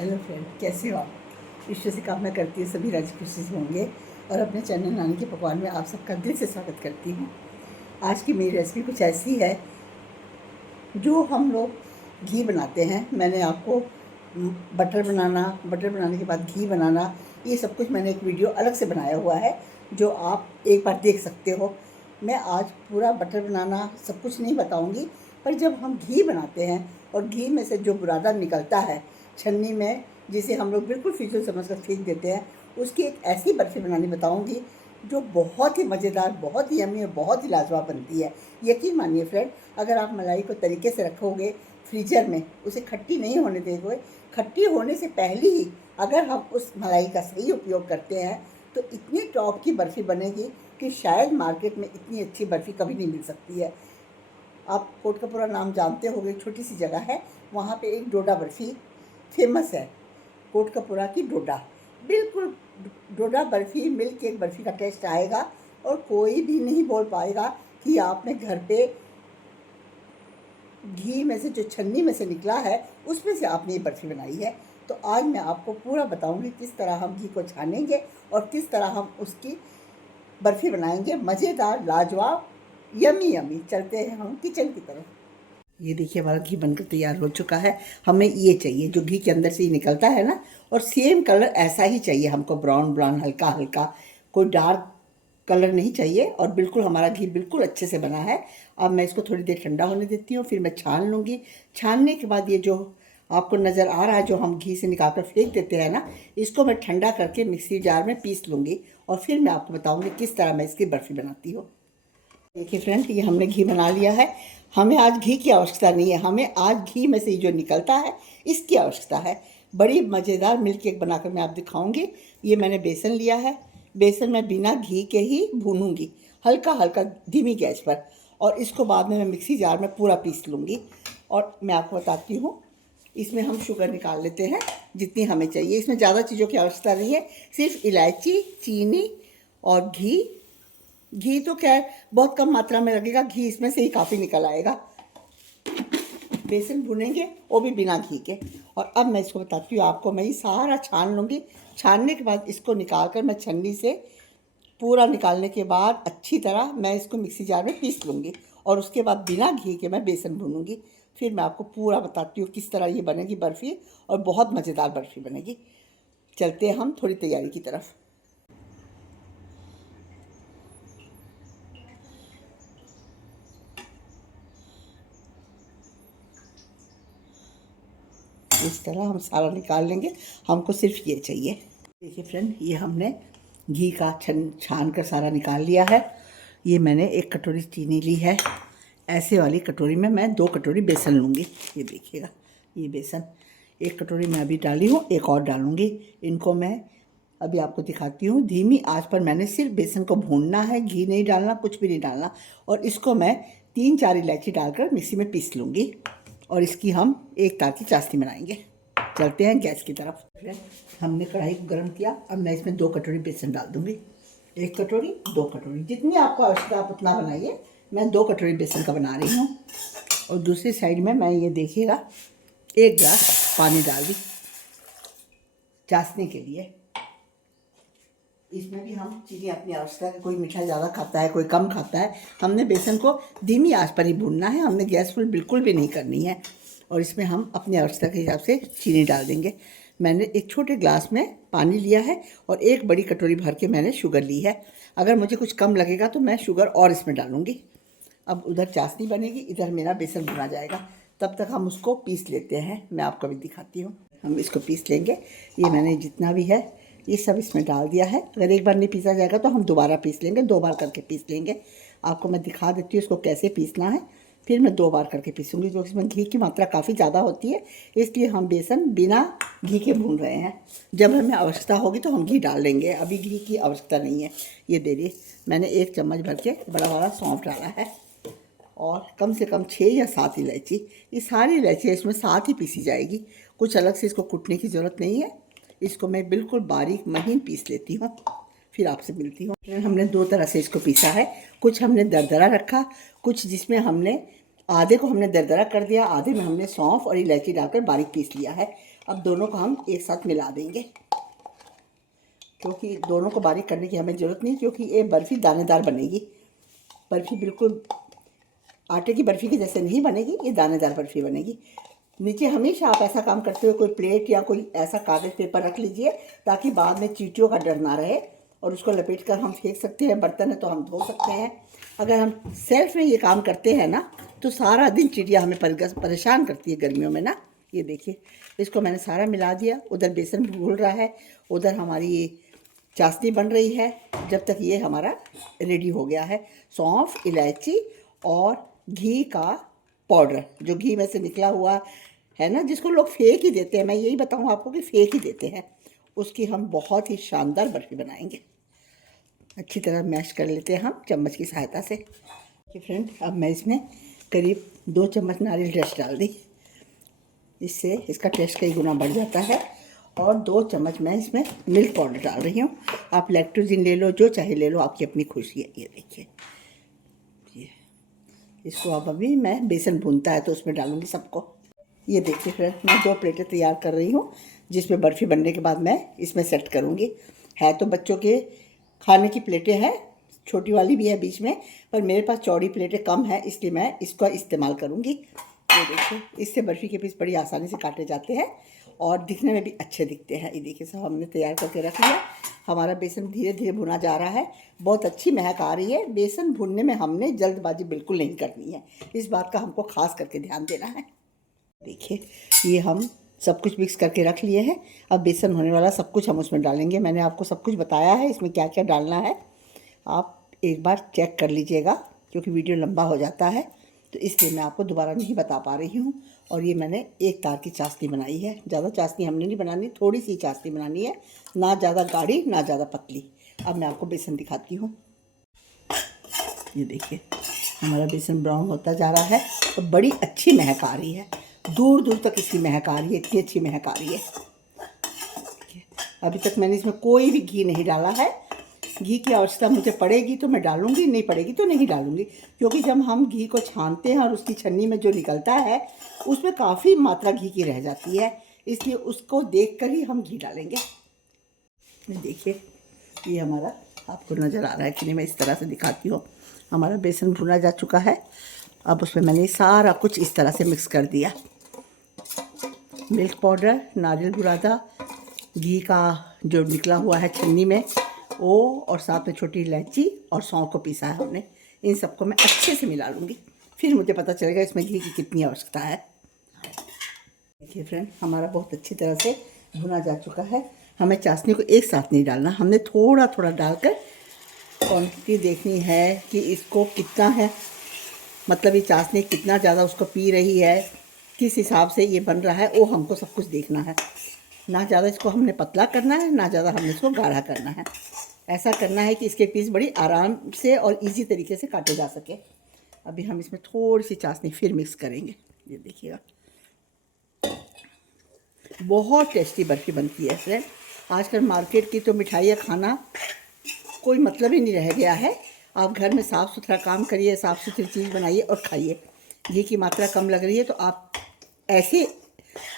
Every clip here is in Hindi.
हेलो फ्रेंड, कैसे हो आप? ईश्वर से कामना करती हूँ सभी राजी खुशी से होंगे और अपने चैनल नानी के पकवान में आप सबका दिल से स्वागत करती हूँ। आज की मेरी रेसिपी कुछ ऐसी है जो हम लोग घी बनाते हैं। मैंने आपको बटर बनाने के बाद घी बनाना, ये सब कुछ मैंने एक वीडियो अलग से बनाया हुआ है जो आप एक बार देख सकते हो। मैं आज पूरा बटर बनाना सब कुछ नहीं बताऊंगी, पर जब हम घी बनाते हैं और घी में से जो बुरादा निकलता है छन्नी में, जिसे हम लोग बिल्कुल फिजूल समझकर फेंक देते हैं, उसकी एक ऐसी बर्फ़ी बनानी बताऊंगी जो बहुत ही मज़ेदार, बहुत ही यम्मी और बहुत ही लाजवाब बनती है। यकीन मानिए फ्रेंड, अगर आप मलाई को तरीके से रखोगे फ्रीजर में, उसे खट्टी नहीं होने देंगे, खट्टी होने से पहले ही अगर हम उस मलाई का सही उपयोग करते हैं तो इतनी टॉप की बर्फ़ी बनेगी कि शायद मार्केट में इतनी अच्छी बर्फ़ी कभी नहीं मिल सकती है। आप कोटकपुरा नाम जानते होंगे, छोटी सी जगह है, वहाँ पे एक डोडा बर्फ़ी फेमस है। कोटकपुरा की डोडा, बिल्कुल डोडा बर्फ़ी, मिल्क केक बर्फ़ी का टेस्ट आएगा और कोई भी नहीं बोल पाएगा कि आपने घर पे घी में से जो छन्नी में से निकला है उसमें से आपने ये बर्फ़ी बनाई है। तो आज मैं आपको पूरा बताऊंगी किस तरह हम घी को छानेंगे और किस तरह हम उसकी बर्फ़ी बनाएंगे, मज़ेदार, लाजवाब, यमी यमी। चलते हैं हम किचन की तरफ। ये देखिए, हमारा घी बनकर तैयार हो चुका है। हमें ये चाहिए जो घी के अंदर से ही निकलता है ना, और सेम कलर ऐसा ही चाहिए हमको, ब्राउन ब्राउन, हल्का हल्का, कोई डार्क कलर नहीं चाहिए। और बिल्कुल हमारा घी बिल्कुल अच्छे से बना है। अब मैं इसको थोड़ी देर ठंडा होने देती हूँ, फिर मैं छान लूँगी। छानने के बाद ये जो आपको नज़र आ रहा है, जो हम घी से निकाल कर फेंक देते हैं ना, इसको मैं ठंडा करके मिक्सी जार में पीस लूँगी और फिर मैं आपको बताऊँगी किस तरह मैं इसकी बर्फ़ी बनाती हूँ। देखिए फ्रेंड, ये हमने घी बना लिया है। हमें आज घी की आवश्यकता नहीं है, हमें आज घी में से जो निकलता है इसकी आवश्यकता है। बड़ी मज़ेदार मिल्क केक बनाकर मैं आप दिखाऊंगी। ये मैंने बेसन लिया है, बेसन मैं बिना घी के ही भूनूंगी, हल्का हल्का धीमी गैस पर, और इसको बाद में मैं मिक्सी जार में पूरा पीस लूँगी। और मैं आपको बताती हूँ, इसमें हम शुगर निकाल लेते हैं जितनी हमें चाहिए। इसमें ज़्यादा चीज़ों की आवश्यकता नहीं है, सिर्फ इलायची, चीनी और घी। घी तो खैर बहुत कम मात्रा में लगेगा, घी इसमें से ही काफ़ी निकल आएगा। बेसन भुनेंगे वो भी बिना घी के। और अब मैं इसको बताती हूँ आपको, मैं ये सारा छान लूँगी। छानने के बाद इसको निकाल कर मैं छन्नी से पूरा निकालने के बाद अच्छी तरह मैं इसको मिक्सी जार में पीस लूँगी और उसके बाद बिना घी के मैं बेसन भूनूँगी। फिर मैं आपको पूरा बताती हूँ किस तरह ये बनेगी बर्फ़ी, और बहुत मज़ेदार बर्फ़ी बनेगी। चलते हैं हम थोड़ी तैयारी की तरफ। इस तरह हम सारा निकाल लेंगे, हमको सिर्फ ये चाहिए। देखिए फ्रेंड, ये हमने घी का छान कर सारा निकाल लिया है। ये मैंने एक कटोरी चीनी ली है, ऐसे वाली कटोरी में मैं 2 कटोरी बेसन लूँगी। ये देखिएगा, ये बेसन 1 कटोरी मैं अभी डाली हूँ, एक और डालूँगी। इनको मैं अभी आपको दिखाती हूँ। धीमी आंच पर मैंने सिर्फ बेसन को भूनना है, घी नहीं डालना, कुछ भी नहीं डालना। और इसको मैं 3-4 इलायची डालकर मिक्सी में पीस लूँगी और इसकी हम एक तार की चाशनी बनाएंगे। चलते हैं गैस की तरफ। हमने कढ़ाई को गर्म किया, अब मैं इसमें 2 कटोरी बेसन डाल दूँगी। 1 कटोरी, 2 कटोरी, जितनी आपको आवश्यकता आप उतना बनाइए। मैं 2 कटोरी बेसन का बना रही हूँ। और दूसरी साइड में मैं ये देखिएगा 1 गिलास पानी डाल दी चाशनी के लिए। इसमें भी हम चीनी अपनी आवश्यकता है, कोई मीठा ज़्यादा खाता है, कोई कम खाता है। हमने बेसन को धीमी आंच पर ही भूनना है, हमने गैस फुल बिल्कुल भी नहीं करनी है। और इसमें हम अपनी आवश्यकता के हिसाब से चीनी डाल देंगे। मैंने एक छोटे ग्लास में पानी लिया है और 1 बड़ी कटोरी भर के मैंने शुगर ली है। अगर मुझे कुछ कम लगेगा तो मैं शुगर और इसमें डालूँगी। अब उधर चाशनी बनेगी, इधर मेरा बेसन भुना जाएगा। तब तक हम उसको पीस लेते हैं, मैं आपको भी दिखाती हूँ। हम इसको पीस लेंगे। ये मैंने जितना भी है ये सब इसमें डाल दिया है। अगर एक बार नहीं पीसा जाएगा तो हम दोबारा पीस लेंगे, 2 बार करके पीस लेंगे। आपको मैं दिखा देती हूँ इसको कैसे पीसना है, फिर मैं 2 बार करके पीसूँगी, क्योंकि इसमें घी की मात्रा काफ़ी ज़्यादा होती है, इसलिए हम बेसन बिना घी के भून रहे हैं। जब हमें आवश्यकता होगी तो हम घी डाल लेंगे, अभी घी की आवश्यकता नहीं है। ये देखिए, मैंने 1 चम्मच भर के बड़ा वाला सौंफ डाला है और कम से कम 6 या 7 इलायची। ये सारी इलायची इसमें साथ ही पीसी जाएगी, कुछ अलग से इसको कूटने की ज़रूरत नहीं है। इसको मैं बिल्कुल बारीक महीन पीस लेती हूँ, फिर आपसे मिलती हूँ। हमने 2 तरह से इसको पीसा है, कुछ हमने दरदरा रखा, कुछ जिसमें हमने आधे को हमने दरदरा कर दिया, आधे में हमने सौंफ और इलायची डालकर बारीक पीस लिया है। अब दोनों को हम एक साथ मिला देंगे, क्योंकि दोनों को बारीक करने की हमें ज़रूरत नहीं, क्योंकि ये बर्फ़ी दानेदार बनेगी। बर्फ़ी बिल्कुल आटे की बर्फ़ी की जैसे नहीं बनेगी, ये दानेदार बर्फ़ी बनेगी। नीचे हमेशा आप ऐसा काम करते हुए कोई प्लेट या कोई ऐसा कागज़ पेपर रख लीजिए, ताकि बाद में चींटियों का डर ना रहे, और उसको लपेट कर हम फेंक सकते हैं। बर्तन है तो हम धो सकते हैं। अगर हम सेल्फ में ये काम करते हैं ना, तो सारा दिन चिड़िया हमें परेशान करती है गर्मियों में ना। ये देखिए, इसको मैंने सारा मिला दिया। उधर बेसन घुल रहा है, उधर हमारी ये चाशनी बन रही है। जब तक ये हमारा रेडी हो गया है, सौंफ, इलायची और घी का पाउडर, जो घी में से निकला हुआ है ना, जिसको लोग फेंक ही देते हैं, मैं यही बताऊँ आपको कि फेंक ही देते हैं, उसकी हम बहुत ही शानदार बर्फ़ी बनाएंगे। अच्छी तरह मैश कर लेते हैं हम चम्मच की सहायता से। देखिए फ्रेंड, अब मैं इसमें करीब 2 चम्मच नारियल रस डाल दी। इससे इसका टेस्ट कई गुना बढ़ जाता है। और 2 चम्मच मैं इसमें मिल्क पाउडर डाल रही हूँ। आप लैक्टोजिन ले लो, जो चाहे ले लो, आपकी अपनी खुशी है। ये देखिए, ये इसको अब अभी मैं बेसन भूनता है तो उसमें डालूँगी सबको। ये देखिए फ्रेंड, मैं 2 प्लेटें तैयार कर रही हूँ, जिसमें बर्फ़ी बनने के बाद मैं इसमें सेट करूँगी। है तो बच्चों के खाने की प्लेटें हैं, छोटी वाली भी है बीच में, पर मेरे पास चौड़ी प्लेटें कम है, इसलिए मैं इसका इस्तेमाल करूँगी। ये देखिए, इससे बर्फ़ी के पीस बड़ी आसानी से काटे जाते हैं और दिखने में भी अच्छे दिखते हैं। ये देखिए, सब हमने तैयार करके रख लिया। हमारा बेसन धीरे धीरे भुना जा रहा है, बहुत अच्छी महक आ रही है। बेसन भुनने में हमने जल्दबाजी बिल्कुल नहीं करनी है, इस बात का हमको खास करके ध्यान देना है। देखिए, ये हम सब कुछ मिक्स करके रख लिए हैं। अब बेसन होने वाला सब कुछ हम उसमें डालेंगे। मैंने आपको सब कुछ बताया है इसमें क्या क्या डालना है, आप एक बार चेक कर लीजिएगा, क्योंकि वीडियो लंबा हो जाता है, तो इसलिए मैं आपको दोबारा नहीं बता पा रही हूँ। और ये मैंने एक तार की चाशनी बनाई है, ज़्यादा चाशनी हमने नहीं बनानी, थोड़ी सी चाशनी बनानी है, ना ज़्यादा गाढ़ी ना ज़्यादा पतली। अब मैं आपको बेसन दिखाती हूँ। ये देखिए, हमारा बेसन ब्राउन होता जा रहा है और बड़ी अच्छी महक आ रही है, दूर दूर तक इसकी महक आ रही है, इतनी अच्छी महक आ रही है। अभी तक मैंने इसमें कोई भी घी नहीं डाला है। घी की आवश्यकता मुझे पड़ेगी तो मैं डालूंगी, नहीं पड़ेगी तो नहीं डालूंगी, क्योंकि जब हम घी को छानते हैं और उसकी छन्नी में जो निकलता है उसमें काफ़ी मात्रा घी की रह जाती है, इसलिए उसको देख कर ही हम घी डालेंगे। देखिए, ये हमारा आपको नज़र आ रहा है कि नहीं, मैं इस तरह से दिखाती हूँ। हमारा बेसन भुना जा चुका है। अब उसमें मैंने सारा कुछ इस तरह से मिक्स कर दिया। मिल्क पाउडर, नारियल बुरादा, घी का जो निकला हुआ है छन्नी में वो, और साथ में छोटी इलायची और सौंफ को पीसा है हमने। इन सबको मैं अच्छे से मिला लूँगी, फिर मुझे पता चलेगा इसमें घी की कितनी आवश्यकता है। देखिए फ्रेंड, हमारा बहुत अच्छी तरह से भुना जा चुका है। हमें चाशनी को एक साथ नहीं डालना, हमने थोड़ा थोड़ा डालकर क्वांटिटी देखनी है कि इसको कितना है, मतलब ये चाशनी कितना ज़्यादा उसको पी रही है, किस हिसाब से ये बन रहा है, वो हमको सब कुछ देखना है। ना ज़्यादा इसको हमने पतला करना है, ना ज़्यादा हमने इसको गाढ़ा करना है। ऐसा करना है कि इसके पीस बड़ी आराम से और इजी तरीके से काटे जा सके। अभी हम इसमें थोड़ी सी चाशनी फिर मिक्स करेंगे। ये देखिएगा, बहुत टेस्टी बर्फ़ी बनती है फ्रेंड। आजकल मार्केट की तो मिठाइयाँ खाना कोई मतलब ही नहीं रह गया है। आप घर में साफ़ सुथरा काम करिए, साफ़ सुथरी चीज़ बनाइए और खाइए। घी की मात्रा कम लग रही है तो आप ऐसे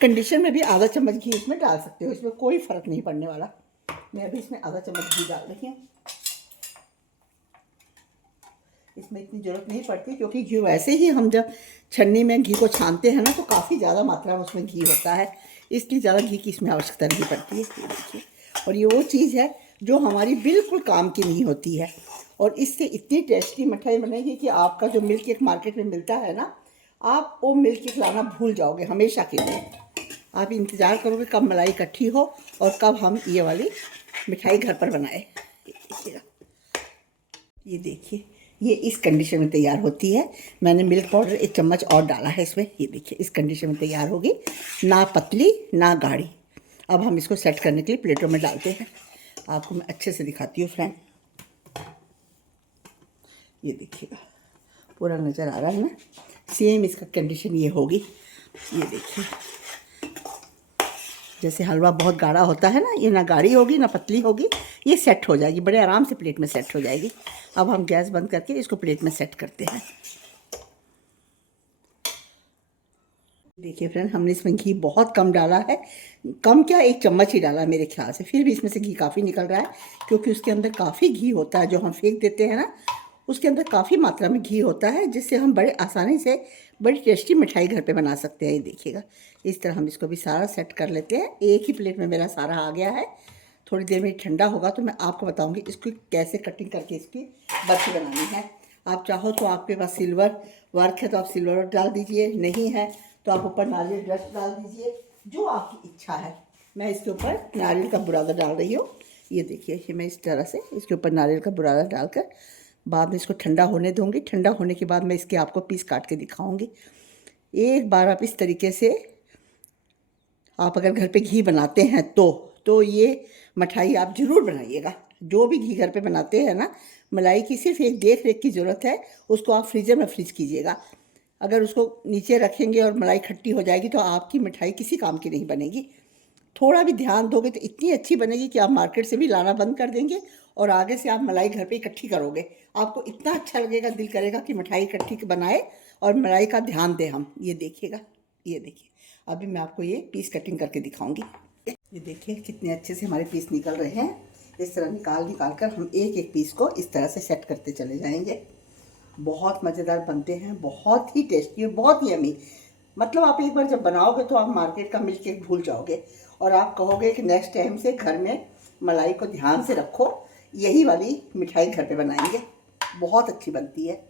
कंडीशन में भी आधा चम्मच घी इसमें डाल सकते हो, इसमें कोई फ़र्क नहीं पड़ने वाला। मैं अभी इसमें आधा चम्मच घी डाल रही हूँ। इसमें इतनी ज़रूरत नहीं पड़ती, क्योंकि घी वैसे ही हम जब छन्नी में घी को छानते हैं ना, तो काफ़ी ज़्यादा मात्रा में उसमें घी होता है, इसलिए ज़्यादा घी की इसमें आवश्यकता नहीं पड़ती है। ये देखिए, और ये वो चीज़ है जो हमारी बिल्कुल काम की नहीं होती है, और इससे इतनी टेस्टी मिठाई बनेगी कि आपका जो मिल्क केक मार्केट में मिलता है ना, आप वो मिल्क केक लाना भूल जाओगे हमेशा के लिए। आप इंतज़ार करोगे कब मलाई इकट्ठी हो और कब हम ये वाली मिठाई घर पर बनाए। ये देखिए, ये इस कंडीशन में तैयार होती है। मैंने मिल्क पाउडर 1 चम्मच और डाला है इसमें। ये देखिए, इस कंडीशन में तैयार होगी, ना पतली ना गाढ़ी। अब हम इसको सेट करने के लिए प्लेटों में डालते हैं। आपको मैं अच्छे से दिखाती हूँ फ्रेंड। ये देखिएगा, पूरा नज़र आ रहा है ना, सेम इसका कंडीशन ये होगी। ये देखिए, जैसे हलवा बहुत गाढ़ा होता है ना, ये ना गाढ़ी होगी ना पतली होगी, ये सेट हो जाएगी, बड़े आराम से प्लेट में सेट हो जाएगी। अब हम गैस बंद करके इसको प्लेट में सेट करते हैं। देखिए फ्रेंड, हमने इसमें घी बहुत कम डाला है, कम क्या, 1 चम्मच ही डाला मेरे ख्याल से। फिर भी इसमें से घी काफ़ी निकल रहा है, क्योंकि उसके अंदर काफ़ी घी होता है। जो हम फेंक देते हैं ना, उसके अंदर काफ़ी मात्रा में घी होता है, जिससे हम बड़े आसानी से बड़ी टेस्टी मिठाई घर पे बना सकते हैं। ये देखिएगा, इस तरह हम इसको भी सारा सेट कर लेते हैं। एक ही प्लेट में मेरा सारा आ गया है। थोड़ी देर में ठंडा होगा तो मैं आपको बताऊंगी इसको कैसे कटिंग करके इसकी बर्फी बनानी है। आप चाहो तो आपके पास सिल्वर वर्क है तो आप सिल्वर वर्क डाल दीजिए, नहीं है तो आप ऊपर नारियल डस्ट डाल दीजिए, जो आपकी इच्छा है। मैं इसके ऊपर नारियल का बुरादा डाल रही हूँ। ये देखिए, ये मैं इस तरह से इसके ऊपर नारियल का बुरादा डालकर बाद में इसको ठंडा होने दूंगी। ठंडा होने के बाद मैं इसके आपको पीस काट के दिखाऊंगी। एक बार आप इस तरीके से आप अगर घर पे घी बनाते हैं तो ये मिठाई आप ज़रूर बनाइएगा। जो भी घी घर पे बनाते हैं ना, मलाई की सिर्फ एक देख रेख की ज़रूरत है। उसको आप फ्रीज़र में फ्रीज कीजिएगा। अगर उसको नीचे रखेंगे और मलाई खट्टी हो जाएगी तो आपकी मिठाई किसी काम की नहीं बनेगी। थोड़ा भी ध्यान दोगे तो इतनी अच्छी बनेगी कि आप मार्केट से भी लाना बंद कर देंगे और आगे से आप मलाई घर पे इकट्ठी करोगे। आपको इतना अच्छा लगेगा, दिल करेगा कि मिठाई इकट्ठी बनाए और मलाई का ध्यान दें हम। ये देखिएगा, ये देखिए, अभी मैं आपको ये पीस कटिंग करके दिखाऊंगी। ये देखिए कितने अच्छे से हमारे पीस निकल रहे हैं। इस तरह निकाल कर हम एक एक पीस को इस तरह से सेट करते चले जाएंगे। बहुत मज़ेदार बनते हैं, बहुत ही टेस्टी और बहुत ही यमी। मतलब आप एक बार जब बनाओगे तो आप मार्केट का मिल्क केक भूल जाओगे और आप कहोगे कि नेक्स्ट टाइम से घर में मलाई को ध्यान से रखो, यही वाली मिठाई घर पे बनाएंगे। बहुत अच्छी बनती है।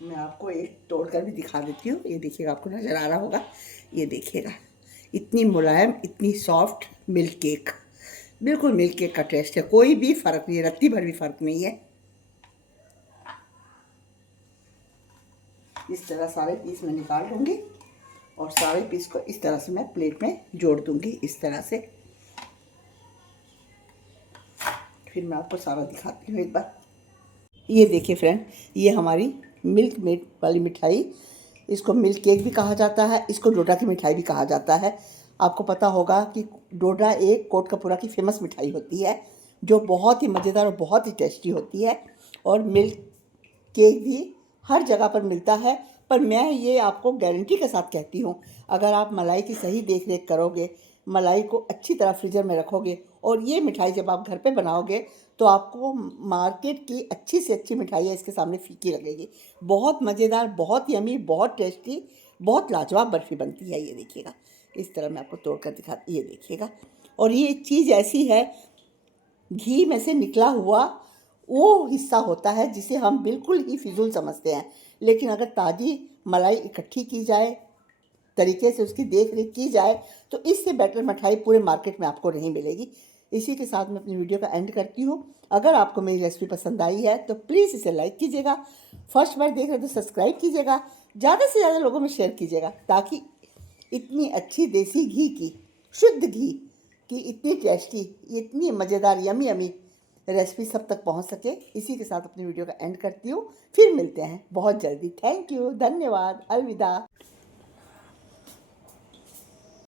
मैं आपको एक तोड़कर भी दिखा देती हूँ। ये देखिएगा, आपको नज़र आ रहा होगा। ये देखिएगा, इतनी मुलायम, इतनी सॉफ्ट मिल्क केक, बिल्कुल मिल्क केक का टेस्ट है। कोई भी फ़र्क नहीं है, रत्ती भर भी फ़र्क नहीं है। इस तरह सारे पीस मैं निकाल लूँगी और सारे पीस को इस तरह से मैं प्लेट में जोड़ दूँगी। इस तरह से फिर मैं आपको सारा दिखाती हूँ एक बार। ये देखिए फ्रेंड, ये हमारी मिल्क मेड वाली मिठाई, इसको मिल्क केक भी कहा जाता है, इसको डोडा की मिठाई भी कहा जाता है। आपको पता होगा कि डोडा एक कोटकपूरा की फेमस मिठाई होती है, जो बहुत ही मज़ेदार और बहुत ही टेस्टी होती है। और मिल्क केक भी हर जगह पर मिलता है, पर मैं ये आपको गारंटी के साथ कहती हूँ, अगर आप मलाई की सही देख रेख करोगे, मलाई को अच्छी तरह फ्रीजर में रखोगे और ये मिठाई जब आप घर पे बनाओगे तो आपको मार्केट की अच्छी से अच्छी मिठाइयाँ इसके सामने फीकी लगेगी। बहुत मज़ेदार, बहुत यमी, बहुत टेस्टी, बहुत लाजवाब बर्फ़ी बनती है। ये देखिएगा, इस तरह मैं आपको तोड़ कर दिखाती, ये देखिएगा। और ये चीज़ ऐसी है, घी में से निकला हुआ वो हिस्सा होता है जिसे हम बिल्कुल ही फिजूल समझते हैं, लेकिन अगर ताज़ी मलाई इकट्ठी की जाए, तरीके से उसकी देख रेख की जाए, तो इससे बेटर मिठाई पूरे मार्केट में आपको नहीं मिलेगी। इसी के साथ मैं अपनी वीडियो का एंड करती हूँ। अगर आपको मेरी रेसिपी पसंद आई है तो प्लीज़ इसे लाइक कीजिएगा, फर्स्ट बार देख रहे तो सब्सक्राइब कीजिएगा, ज़्यादा से ज़्यादा लोगों में शेयर कीजिएगा, ताकि इतनी अच्छी देसी घी की, शुद्ध घी की इतनी टेस्टी, इतनी मज़ेदार यमी यमी रेसिपी सब तक पहुंच सके। इसी के साथ अपनी वीडियो का एंड करती हूँ। फिर मिलते हैं बहुत जल्दी। थैंक यू, धन्यवाद, अलविदा।